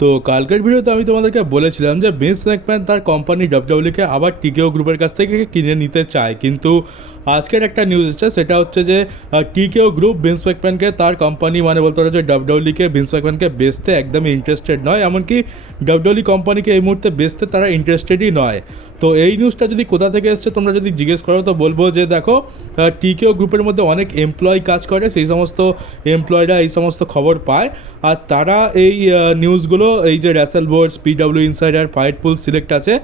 তো কালকের ভিডিওতে আমি তোমাদেরকে বলেছিলাম যে ভিন্স ম্যাকম্যান তার কোম্পানি ডাব্লিউডাব্লিউকে আবার টিকেও গ্রুপের কাছ থেকে কিনে নিতে চায়, কিন্তু আজকের একটা নিউজ এসেছে, সেটা হচ্ছে যে টিকেও গ্রুপ ভিন্স ম্যাকম্যানকে তার কোম্পানি মানে বলতে পারো যে ডাব্লিউডাব্লিউকে ভিন্স ম্যাকম্যানকে বেচতে একদমই ইন্টারেস্টেড নয়, এমনকি ডাব্লিউডাব্লিউ কোম্পানিকে এই মুহূর্তে বেচতে তারা ইন্টারেস্টেডই নয়। তো এই নিউজটা যদি কোথা থেকে এসছে তোমরা যদি জিজ্ঞেস করো তো বলবো যে দেখো, টিকেও গ্রুপের মধ্যে অনেক এমপ্লয়ি কাজ করে, সেই সমস্ত এমপ্লয়িরা এই সমস্ত খবর পায় আর তারা এই নিউজগুলো এই যে WrestleVotes, PW Insider, Fightful Select আছে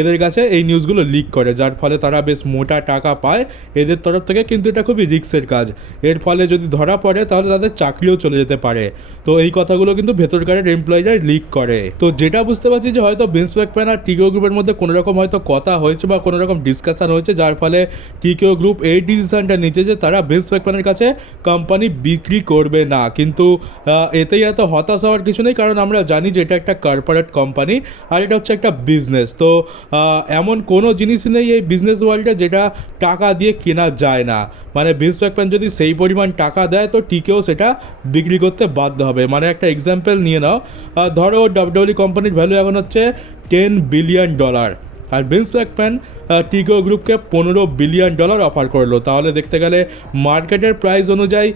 এদের কাছে এই নিউজগুলো লিক করে, যার ফলে তারা বেশ মোটা টাকা পায় এদের তরফ থেকে। কিন্তু এটা খুবই রিস্কের কাজ, এর ফলে যদি ধরা পড়ে তাহলে তাদের চাকরিও চলে যেতে পারে। তো এই কথাগুলো কিন্তু ভেতরকারের এমপ্লয়িরা লিক করে। তো যেটা বুঝতে পারছি যে হয়তো ভিন্স ম্যাকম্যান আর টিকেও গ্রুপের মধ্যে কোনো রকম হয়তো কথা হয়েছে বা কোনো রকম ডিসকাশন হয়েছে, যার ফলে টিকেও গ্রুপ এই ডিসিশনটা নিচ্ছে যে তারা ভিন্স ম্যাকম্যানের কাছে কোম্পানি বিক্রি করবে না। কিন্তু এতেই এত হতাশ হওয়ার কিছু নেই, কারণ আমরা জানি যে এটা একটা কর্পোরেট কোম্পানি আর এটা হচ্ছে একটা বিজনেস। তো এমন কোনো জিনিস নেই এই বিজনেস ওয়ার্ল্ডে যেটা টাকা দিয়ে কেনা যায় না। মানে ভিন্স ম্যাকম্যান যদি সেই পরিমাণ টাকা দেয় তো টিকেও সেটা বিক্রি করতে বাধ্য হবে। মানে একটা এক্সাম্পল নিয়ে নাও, ধরো ডাব্লিউডাব্লিউ কোম্পানির ভ্যালু এখন হচ্ছে $10 বিলিয়ন, আর ভিন্স ম্যাকম্যান টিকেও গ্রুপকে $15 বিলিয়ন অফার করলো, তাহলে দেখতে গেলে মার্কেটের প্রাইস অনুযায়ী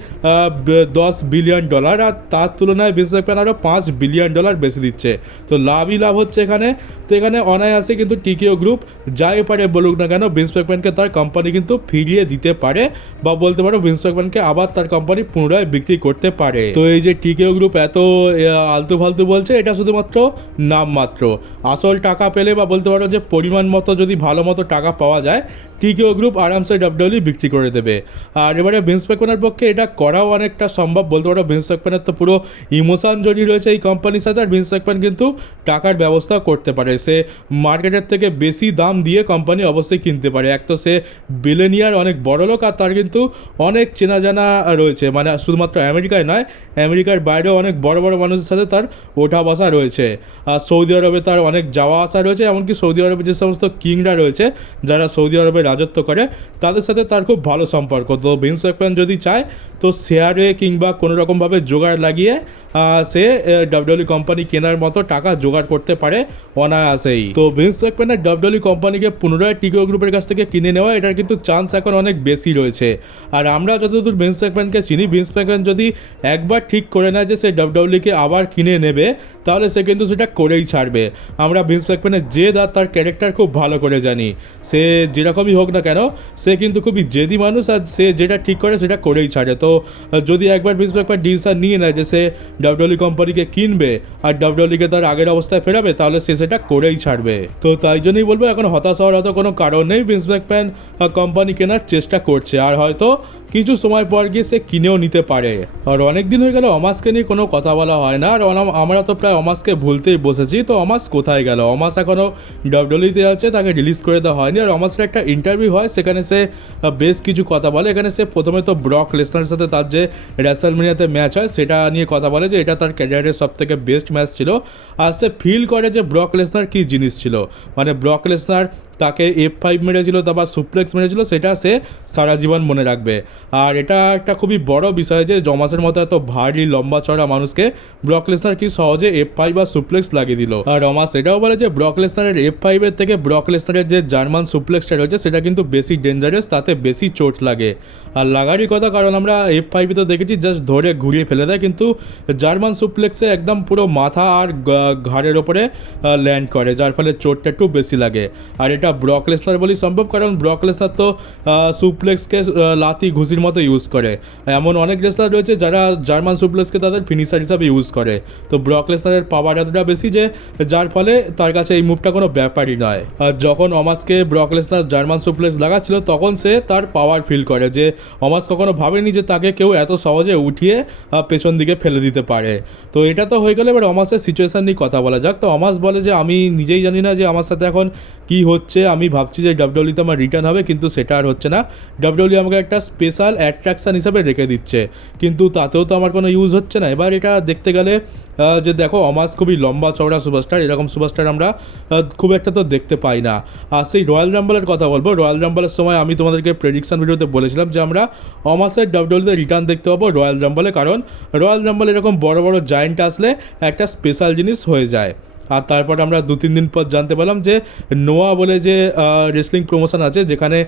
$10 বিলিয়ন, আর তার তুলনায় ভিন্স ম্যাকম্যান আরও $5 বিলিয়ন বেশি দিচ্ছে। তো লাভই লাভ হচ্ছে এখানে। তো এখানে অনায়াসে কিন্তু টিকেও গ্রুপ যাই পারে বলুক না কেন ভিন্স ম্যাকম্যানকে তার কোম্পানি কিন্তু ফিরিয়ে দিতে পারে, বা বলতে পারো ভিন্স ম্যাকম্যানকে আবার তার কোম্পানি পুনরায় বিক্রি করতে পারে। তো এই যে টিকেও গ্রুপ এত আলতু ফালতু বলছে, এটা শুধুমাত্র নামমাত্র। আসল টাকা পেলে বা বলতে পারো যে পরিমাণ মতো যদি ভালো মতো টাকা পাওয়া যায়, টিকেও গ্রুপ আরামসে ডাব্লিউডাব্লিউ বিক্রি করে দেবে। আর এবারে ভিন্স ম্যাকম্যানের পক্ষে এটা করাও অনেকটা সম্ভব, বলতে পারো ভিন্স ম্যাকম্যানের তো পুরো ইমোশন জড়িয়ে রয়েছে এই কোম্পানির সাথে, আর ভিন্স ম্যাকম্যান কিন্তু টাকার ব্যবস্থা করতে পারে। সে মার্কেটের থেকে বেশি দাম দিয়ে কোম্পানি অবশ্যই কিনতে পারে। এক তো সে বিলিয়নিয়ার, অনেক বড় লোক, আর তার কিন্তু অনেক চেনা জানা রয়েছে, মানে শুধুমাত্র আমেরিকায় নয়, আমেরিকার বাইরেও অনেক বড় বড় মানুষের সাথে তার ওঠা বসা রয়েছে। আর সৌদি আরবে তার অনেক যাওয়া আসা রয়েছে, এমনকি সৌদি আরবে যে সমস্ত কিংরা রয়েছে যারা সৌদি আরবে রাজত্ব করে তাদের সাথে তার খুব ভালো সম্পর্ক। তো ভিন্স ম্যাকম্যান যদি চায় তো শেয়ারে কিংবা কোনো রকমভাবে জোগাড় লাগিয়ে সে ডাব্লিউডাব্লিউ কোম্পানি কেনার মতো টাকা জোগাড় করতে পারে অনায়াসেই। তো ভিন্স ম্যাকম্যানের ডাব্লিউডাব্লিউ কোম্পানিকে পুনরায় টিকেও গ্রুপের কাছ থেকে কিনে নেওয়া, এটার কিন্তু চান্স এখন অনেক বেশি রয়েছে। আর আমরা যতদূর ভিন্স ম্যাকম্যানকে চিনি, ভিন্স ম্যাকম্যান যদি একবার ঠিক করে নেয় যে সে ডাব্লিউডাব্লিউকে আবার কিনে নেবে, তাহলে সে কিন্তু সেটা করেই ছাড়বে। আমরা ভিন্স ম্যাকম্যানের জেদ আর তার ক্যারেক্টার খুব ভালো করে জানি। সে যেরকমই হোক না কেন সে কিন্তু খুবই জেদি মানুষ, আর সে যেটা ঠিক করে সেটা করেই ছাড়ে। তো যদি একবার ভিন্স ম্যাকম্যান ডিসিশন নিয়ে নেয় যে সে ডাব্লিউডাব্লিউ কোম্পানিকে কিনবে আর ডাব্লিউডাব্লিউকে তার আগের অবস্থায় ফেরাবে, তাহলে সে সেটা করেই ছাড়বে। তো তাই জন্যই বলবো এখন হতাশ হওয়ার অত কোনো কারণ নেই। ভিন্স ম্যাকম্যান কোম্পানি কেনার চেষ্টা করছে, আর হয়তো কিছু সময় পর গিয়ে সে কিনেও নিতে পারে। আর অনেক দিন হয়ে গেল অমাসকে নিয়ে কোনো কথা বলা হয় না, আর আমরা তো প্রায় অমাসকে ভুলতেই বসেছি। তো অমাস কোথায় গেল? অমাস এখনও ডাব্লিউডাব্লিউতে আছে, তাকে রিলিজ করে দেওয়া হয়নি। আর অমাসের একটা ইন্টারভিউ হয়, সেখানে সে বেশ কিছু কথা বলে। এখানে সে প্রথমে তো ব্রক লেসনারের সাথে তার যে রেসলম্যানিয়াতে ম্যাচ হয় সেটা নিয়ে কথা বলে যে এটা তার ক্যারিয়ারের সব থেকে বেস্ট ম্যাচ ছিল। আর সে ফিল করে যে ব্রক লেসনার কী জিনিস ছিল, মানে ব্রক লেসনার তাকে F5 মেরেছিল, তারপর সুপ্লেক্স মেরেছিল, সেটা সে সারা জীবন মনে রাখবে। আর এটা একটা খুবই বড় বিষয় যে জমাসের মতো এত ভারী লম্বা চড়া মানুষকে ব্রক লেসনার কি সহজে F5 বা সুপ্লেক্স লাগিয়ে দিল। আর রমাস এটাও বলে যে ব্রক লেসনারের F5 এর থেকে ব্রক লেসনারের যে জার্মান সুপ্লেক্সটা রয়েছে সেটা কিন্তু বেশি ডেঞ্জারাস, তাতে বেশি চোট লাগে। আর লাগারই কথা, কারণ আমরা F5 তো দেখেছি জাস্ট ধরে ঘুরিয়ে ফেলে দেয়, কিন্তু জার্মান সুপ্লেক্সে একদম পুরো মাথা আর ঘাড়ের ওপরে ল্যান্ড করে, যার ফলে চোটটা একটু বেশি লাগে। আর এটা ব্রক লেসনার বলেই সম্ভব, কারণ ব্রক লেসনার তো সুপ্লেক্সকে লাতি ঘুষির মতো ইউজ করে। এমন অনেক রেসলার রয়েছে যারা জার্মান সুপ্লেক্সকে তাদের ফিনিশার হিসাবে ইউজ করে। তো ব্রক লেসনারের পাওয়ার এতটা বেশি যে যার ফলে তার কাছে এই মুভটা কোনো ব্যাপারই নয়। আর যখন অমাসকে ব্রক লেসনার জার্মান সুপ্লেক্স লাগাচ্ছিল তখন সে তার পাওয়ার ফিল করে, যে অমাস কখনো ভাবেনি যে তাকে কেউ এত সহজে উঠিয়ে পেছন দিকে ফেলে দিতে পারে। তো এটা তো হয়ে গেলে এবার অমাসের সিচুয়েশান নিয়ে কথা বলা যাক। তো অমাস বলে যে আমি নিজেই জানি না যে আমার সাথে এখন কি হচ্ছে হচ্ছে আমি ভাবছি যে ডাব্লিউডব্লিউতে আমার রিটার্ন হবে, কিন্তু সেটা আর হচ্ছে না। ডাব্লিউডব্লিউ আমাকে একটা স্পেশাল অ্যাট্রাকশান হিসাবে রেখে দিচ্ছে, কিন্তু তাতেও তো আমার কোনো ইউজ হচ্ছে না। এবার এটা দেখতে গেলে যে দেখো অমাস খুবই লম্বা চওড়া সুপারস্টার, এরকম সুপারস্টার আমরা খুব একটা তো দেখতে পাই না। আর সেই রয়্যাল রাম্বলের কথা বলবো, রয়্যাল রাম্বলের সময় আমি তোমাদেরকে প্রেডিকশন ভিডিওতে বলেছিলাম যে আমরা অমাসের ডাব্লিউডব্লিউতে রিটার্ন দেখতে পাবো রয়্যাল রাম্বলে, কারণ রয়্যাল রাম্বল এরকম বড় বড় জায়েন্ট আসলে একটা স্পেশাল জিনিস হয়ে যায়। আর তারপর আমরা 2-3 দিন পর জানতে পারলাম যে নোয়া বলে যে রেসলিং প্রমোশন আছে, যেখানে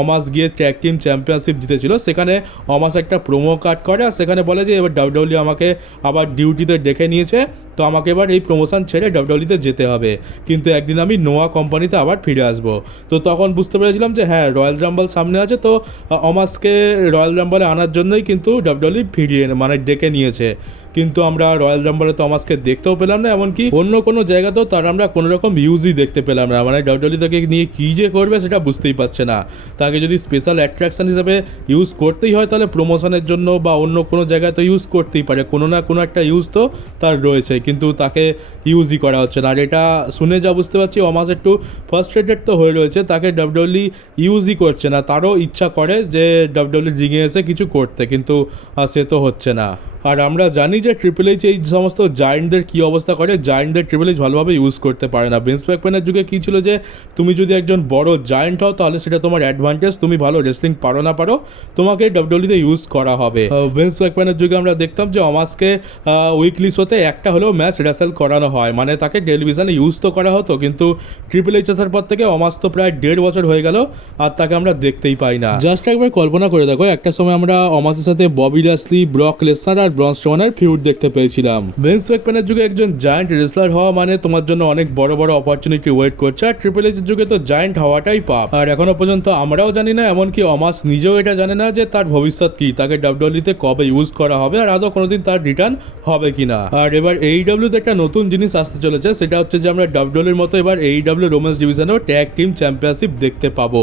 অমাস গিয়ে ট্যাগ টিম চ্যাম্পিয়নশিপ জিতেছিল, সেখানে অমাস একটা প্রোমো কাট করে আর সেখানে বলে যে এবার ডাব্লিউডব্লিউ আমাকে আবার ডিউটিতে ডেকে নিয়েছে, তো আমাকে এবার এই প্রমোশন ছেড়ে ডাব্লিউডব্লিউতে যেতে হবে, কিন্তু একদিন আমি নোয়া কোম্পানিতে আবার ফিরে আসবো। তো তখন বুঝতে পেরেছিলাম যে হ্যাঁ, রয়্যাল রাম্বল সামনে আছে, তো অমাসকে রয়্যাল রাম্বলে আনার জন্যই কিন্তু ডাব্লিউডব্লিউ ফিরিয়ে মানে ডেকে নিয়েছে। কিন্তু আমরা রয়্যাল রাম্বলে তো অমাসকে দেখতেও পেলাম না, এমনকি অন্য কোনো জায়গাতেও তার আমরা কোনো রকম ইউজই দেখতে পেলাম না। মানে ডাব্লিউডব্লিউ তাকে নিয়ে কী যে করবে সেটা বুঝতেই পারছে না। তাকে যদি স্পেশাল অ্যাট্রাকশন হিসাবে ইউজ করতেই হয়, তাহলে প্রমোশনের জন্য বা অন্য কোনো জায়গায় তো ইউজ করতেই পারে, কোনো না কোনো একটা ইউজ তো তার রয়েছে, কিন্তু তাকে ইউজই করা হচ্ছে না। আর এটা শুনে যা বুঝতে পারছি অমাস একটু ফ্রাস্ট্রেটেড তো হয়ে রয়েছে, তাকে ডাব্লিউডব্লিউ ইউজই করছে না। তারও ইচ্ছা করে যে ডাব্লিউডব্লিউ রিঙে এসে কিছু করতে, কিন্তু সে তো হচ্ছে না। আর আমরা জানি যে ট্রিপল এইচ এই সমস্ত জায়েন্টদের কী অবস্থা করে, জায়েন্টদের ট্রিপল এইচ ভালোভাবে ইউজ করতে পারে না। ভিন্স ম্যাকম্যানের যুগে কী ছিল যে তুমি যদি একজন বড় জায়েন্ট হও তাহলে সেটা তোমার অ্যাডভান্টেজ, তুমি ভালো রেসলিং পারো না পারো তোমাকে ডাব্লিউডব্লিউতে ইউজ করা হবে। ভিন্স ম্যাকম্যানের যুগে আমরা দেখতাম যে অমাসকে উইকলি শোতে একটা হলেও ম্যাচ রেসেল করানো হয়, মানে তাকে টেলিভিশনে ইউজ তো করা হতো, কিন্তু ট্রিপল এইচ আসার পর থেকে অমাস তো প্রায় 1.5 বছর হয়ে গেল আর তাকে আমরা দেখতেই পাই না। জাস্ট একবার কল্পনা করে দেখো, একটা সময় আমরা অমাসের সাথে ববি ল্যাসলি, ব্রক লেসনার আর ব্রন স্ট্রোম্যানের ফিউড দেখতে পেয়েছিলাম। ভিন্স ম্যাকম্যানের যুগে একজন জায়ান্ট রেসলার হওয়া মানে তোমার জন্য অনেক বড় বড় অপরচুনিটি ওয়েট করছে, আর ট্রিপল এইচের যুগে তো জায়ান্ট হওয়াটাই পাপ। আর এখনো পর্যন্ত আমরাও জানি না, এমনকি অমাস নিজেও এটা জানে না যে তার ভবিষ্যৎ কি, তাকে ডাব্লিউডব্লিউতে কবে ইউজ করা হবে আর আদৌ কোনোদিন তার রিটার্ন হবে কিনা। আর এবার এইডব্লিউতে একটা নতুন জিনিস আসতে চলেছে, সেটা হচ্ছে যে আমরা ডাব্লিউডব্লিউর মতো এবার এইডব্লিউ রোমেন্স ডিভিশনেও ট্যাগ টিম চ্যাম্পিয়নশিপ দেখতে পাবো।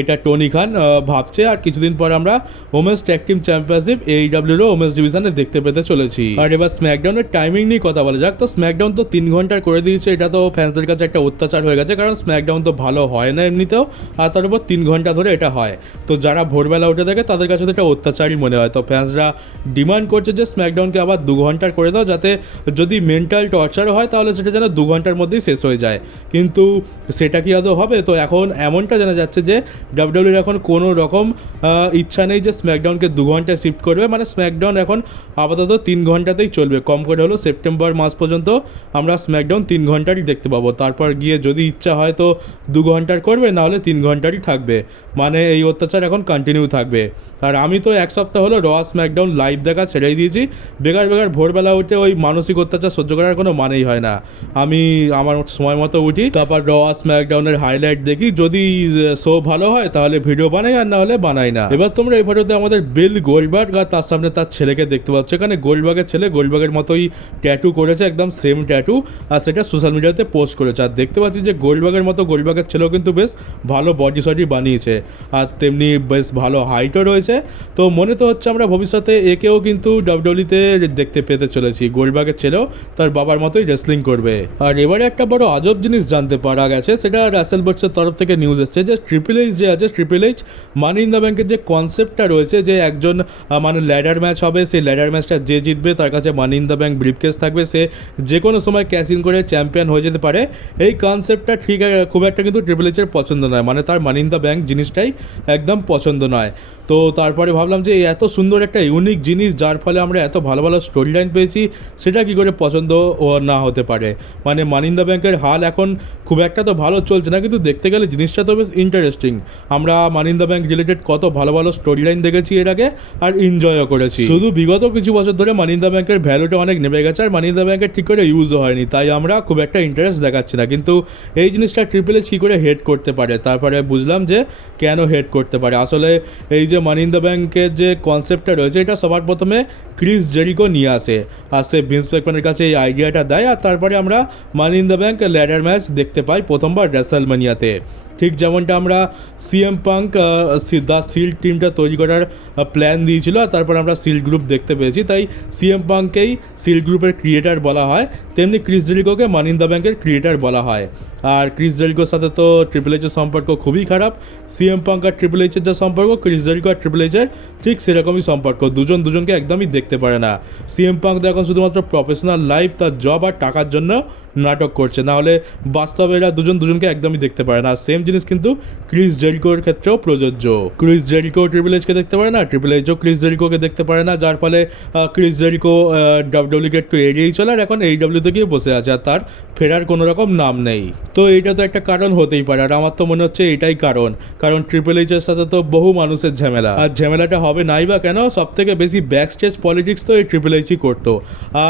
এটা টনি খান ভাবছে, আর কিছুদিন পর আমরা ওমেন্স ট্যাগ টিম চ্যাম্পিয়নশিপ এইডব্লিউরও ওমেন্স ডিভিশনে দেখতে পেতে চলেছি। আর এবার স্ম্যাকডাউনের টাইমিং নিয়ে কথা বলা যাক। তো স্ম্যাকডাউন তো 3 ঘন্টার করে দিয়েছে, এটা তো ফ্যান্সদের কাছে একটা অত্যাচার হয়ে গেছে, কারণ স্ম্যাকডাউন তো ভালো হয় না এমনিতেও, আর তার উপর 3 ঘন্টা ধরে এটা হয়। তো যারা ভোরবেলা উঠে থাকে তাদের কাছে তো এটা অত্যাচারই মনে হয়। তো ফ্যান্সরা ডিমান্ড করছে যে স্ম্যাকডাউনকে আবার 2 ঘন্টার করে দাও, যাতে যদি মেন্টাল টর্চারও হয় তাহলে সেটা যেন 2 ঘন্টার মধ্যেই শেষ হয়ে যায়। কিন্তু সেটা কি আদৌ হবে? তো এখন এমনটা জানা যাচ্ছে যে ডাব্লিউডব্লিউর এখন কোনো রকম ইচ্ছা নেই যে স্ম্যাকডাউনকে 2 ঘন্টায় শিফট করবে, মানে স্ম্যাকডাউন এখন আপাতত 3 ঘন্টাতেই চলবে। কম করে হলো সেপ্টেম্বর মাস পর্যন্ত আমরা স্ম্যাকডাউন 3 ঘন্টারই দেখতে পাবো, তারপর গিয়ে যদি ইচ্ছা হয় তো 2 ঘন্টার করবে, নাহলে 3 ঘন্টারই থাকবে। মানে এই অত্যাচার এখন কন্টিনিউ থাকবে। আর আমি তো 1 সপ্তাহ হলো র স্ম্যাকডাউন লাইভ দেখা ছেড়েই দিয়েছি। বেকার ভোরবেলা উঠে ওই মানসিক অত্যাচার সহ্য করার কোনো মানেই হয় না। আমি আমার সময় মতো উঠি, তারপর র স্ম্যাকডাউনের হাইলাইট দেখি, যদি শো ভালো হয় তাহলে ভিডিও বানাই, আর না হলে বানাই না। এবার তোমরা এই ভিডিওতে আমাদের বিল গোল্ডবার্গ আর তার সামনে তার ছেলেকে দেখতে পাচ্ছ। এখানে গোল্ডবার্গের ছেলে গোল্ডবার্গের মতোই ট্যাটু করেছে, একদম সেম ট্যাটু, আর সেটা সোশ্যাল মিডিয়াতে পোস্ট করেছে। আর দেখতে পাচ্ছি যে গোল্ডবার্গের মতো গোল্ডবার্গের ছেলেও কিন্তু বেশ ভালো বডি সডি বানিয়েছে, আর তেমনি বেশ ভালো হাইটও রয়েছে। তো মনে তো হচ্ছে আমরা ভবিষ্যতে একেও কিন্তু ডাব্লিউডব্লিউতে দেখতে পেতে চলেছি। গোল্ডবার্গের ছেলেও তার বাবার মতোই রেসলিং করবে। আর এবারে একটা বড় আজব জিনিস জানতে পারা গেছে, সেটা রাসেল বার্ডসের তরফ থেকে নিউজ এসেছে যে ট্রিপল এইচ যে আছে, triple H money in the ব্যাংকের যে কনসেপ্টটা রয়েছে, যে একজন মানে ল্যাডার ম্যাচ হবে, সেই ল্যাডার ম্যাচটা যে জিতবে তার কাছে মানি ইন দ্য ব্যাংক ব্রিফকেস থাকবে, সে যে কোনো সময় ক্যাশ ইন করে চ্যাম্পিয়ন হয়ে যেতে পারে। এই কনসেপ্টটা ঠিক খুব একটা কিন্তু ট্রিপল এইচের পছন্দ নয়, মানে তার মানি ইন দ্য ব্যাংক জিনিসটাই একদম পছন্দ নয়। তো তারপরে ভাবলাম যে এত সুন্দর একটা ইউনিক জিনিস, যার ফলে আমরা এত ভালো ভালো স্টোরি লাইন পেয়েছি, সেটা কী করে পছন্দ না হতে পারে। মানে মানি ইন দ্য ব্যাংকের হাল এখন খুব একটা তো ভালো চলছে না, কিন্তু দেখতে গেলে জিনিসটা তো বেশ ইন্টারেস্টিং। আমরা money in the bank related কত ভালো ভালো স্টোরি লাইন দেখেছি এর আগে, আর এনজয়ও করেছি। শুধু বিগত কিছু বছর ধরে মানি ইন দ্য ব্যাংকের ভ্যালুটা অনেক নেমে গেছে, আর মানি ইন দ্য ব্যাংকের ঠিক করে ইউজও হয়নি, তাই আমরা খুব একটা ইন্টারেস্ট দেখাচ্ছি না। কিন্তু এই জিনিসটা ট্রিপল এইচ কী করে হেড করতে পারে, তারপরে বুঝলাম যে কেন হেড করতে পারে। আসলে এই যে মানি ইন দ্য ব্যাংকের যে কনসেপ্টটা রয়েছে, এটা সবার প্রথমে ক্রিস জেরিকো নিয়ে আসে, আর সে ভিন্স ম্যাকম্যানের কাছে এই আইডিয়াটা দেয়, আর তারপরে আমরা money in the bank ladder match দেখতে পাই প্রথমবার রেসলম্যানিয়াতে। ঠিক যেমনটা আমরা সিএম পাঙ্ক দ্য সিল্ড টিমটা তৈরি করার প্ল্যান দিয়েছিল, আর তারপর আমরা সিল্ড গ্রুপ দেখতে পেয়েছি, তাই সিএম পাঙ্ককেই সিল্ড গ্রুপের ক্রিয়েটার বলা হয়। তেমনি ক্রিস জেরিকোকে মানি ইন দ্য ব্যাংকের ক্রিয়েটার বলা হয়। আর ক্রিস জেরিকোর সাথে তো ট্রিপল এইচের সম্পর্ক খুবই খারাপ। সিএম পাঙ্ক আর ট্রিপল এইচের যা সম্পর্ক, ক্রিস জেরিকো আর ট্রিপল এইচের ঠিক সেরকমই সম্পর্ক। দুজন দুজনকে একদমই দেখতে পারে না। সিএম পাঙ্ক তো এখন শুধুমাত্র প্রফেশনাল লাইফ, তার জব আর টাকার জন্য নাটক করছে, না হলে বাস্তবে এরা দুজন দুজনকে একদমই দেখতে পারে না। সেম জিনিস কিন্তু ক্রিস জেরিকোর ক্ষেত্রেও প্রযোজ্য। ক্রিস জেরিকো ট্রিপল এইচকে দেখতে পারে না, ট্রিপল এইচও ক্রিস জেরিকোকে দেখতে পারে না, যার ফলে ক্রিস জেরিকো ডাব্লিউডব্লিউকে একটু এড়িয়েই চলে, আর এখন এইডব্লিউতে গিয়ে বসে আছে, আর তার ফেরার কোনো রকম নাম নেই। তো এইটা তো একটা কারণ হতেই পারে, আর আমার তো মনে হচ্ছে এটাই কারণ ট্রিপল এইচের সাথে তো বহু মানুষের ঝামেলা, আর ঝামেলাটা হবে নাই বা কেন, সব থেকে বেশি ব্যাক স্টেজ পলিটিক্স তো এই ট্রিপল এইচই করতো।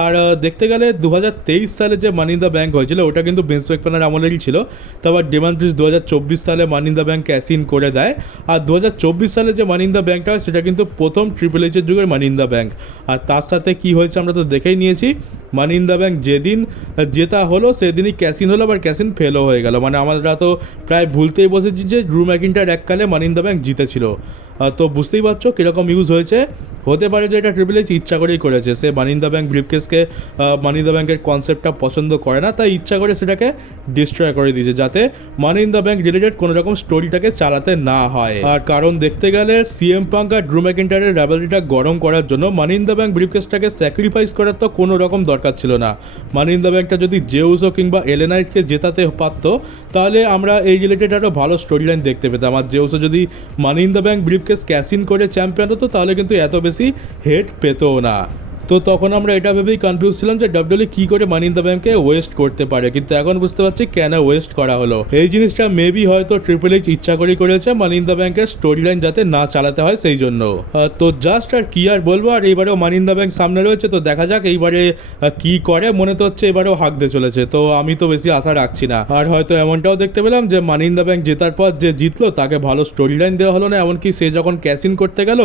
আর দেখতে গেলে 2023 সালে যে মানি ইন দ্য ব্যাংক হয়েছিল ওটা কিন্তু ভিন্স ম্যাকম্যানের আমলেরই ছিল। তারপর ডেমান প্রিস্ট 2024 সালে money in the bank cash in করে দেয়, আর 2024 সালে যে মানি ইন দ্য ব্যাংকটা হয় সেটা কিন্তু প্রথম ট্রিপল এইচের যুগের মানি ইন দ্য ব্যাংক। আর তার সাথে কি হয়েছে আমরা তো দেখেই নিয়েছি, মানি ইন দ্য ব্যাংক যেদিন জেতা হলো সেদিনই ক্যাসিন হলো, আবার ক্যাসিন ফেলও হয়ে গেল। মানে আমরা তো প্রায় ভুলতেই বসেছি যে ড্রু ম্যাকিন্টায়ার এককালে মানি ইন দ্য ব্যাংক জিতেছিল। তো বুঝতেই পারছো কীরকম ইউজ হয়েছে। হতে পারে যে এটা ট্রিপল এইচ ইচ্ছা করেই করেছে, সে মানি ইন দ্য ব্যাংক ব্রিফকেসকে মানি ইন দ্য ব্যাংকের কনসেপ্টটা পছন্দ করে না, তাই ইচ্ছা করে সেটাকে ডিস্ট্রয় করে দিয়েছে, যাতে মানি ইন দ্য ব্যাংক রিলেটেড কোনো রকম স্টোরিটাকে চালাতে না হয়। আর কারণ দেখতে গেলে সিএম পাঙ্ক আর ড্রু ম্যাকিন্টায়ারের রাইভালরিটা গরম করার জন্য মানি ইন দ্য ব্যাংক ব্রিফকেসটাকে স্যাক্রিফাইস করার তো কোনো রকম দরকার ছিল না। মানি ইন দ্য ব্যাংকটা যদি জেউসো কিংবা এলেনাইটকে জেতাতে পারতো, তাহলে আমরা এই রিলেটেড আরও ভালো স্টোরি লাইন দেখতে পেতাম। আর জেউসো যদি money in the bank briefcase cash in করে চ্যাম্পিয়ন হতো, তাহলে কিন্তু এত বেশি হেড পেতো না। তো তখন আমরা এটা ভেবেই কনফিউজ ছিলাম যে ডাব্লিউডব্লিউ কী করে মানি ইন দ্য ব্যাংকে ওয়েস্ট করতে পারে, কিন্তু এখন বুঝতে পারছি কেন ওয়েস্ট করা হলো। এই জিনিসটা মেবি হয়তো ট্রিপল এইচ ইচ্ছা করেই করেছে, মানি ইন দ্য ব্যাংকের স্টোরি লাইন যাতে না চালাতে হয় সেই জন্য। তো জাস্ট আর কি আর বলবো, আর এইবারেও মানি ইন দ্য ব্যাংক সামনে রয়েছে, তো দেখা যাক এইবারে কি করে। মনে তো হচ্ছে এবারেও হাঁকতে চলেছে, তো আমি তো বেশি আশা রাখছি না। আর হয়তো এমনটাও দেখতে পেলাম যে মানি ইন দ্য ব্যাংক জেতার পর যে জিতলো তাকে ভালো স্টোরি লাইন দেওয়া হলো না, এমনকি সে যখন ক্যাশ ইন করতে গেল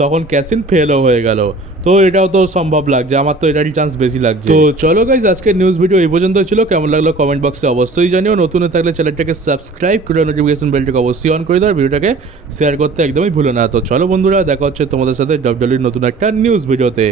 তখন ক্যাশ ইন ফেলও হয়ে গেল। তো এটাও তো সম্ভব লাগছে, আমার তো এটারই চান্স বেশি লাগছে। তো চলো গাইজ, আজকের নিউজ ভিডিও এই পর্যন্ত ছিল। কেমন লাগলো কমেন্ট বক্সে অবশ্যই জানিও। নতুন থাকলে চ্যানেলটাকে সাবস্ক্রাইব করে নোটিফিকেশন বেলটাকে অবশ্যই অন করে দাও, ভিডিওটাকে শেয়ার করতে একদমই ভুলো না। তো চলো বন্ধুরা, দেখা হচ্ছে তোমাদের সাথে ডাব্লিউডব্লিউইর নতুন একটা নিউজ ভিডিওতে।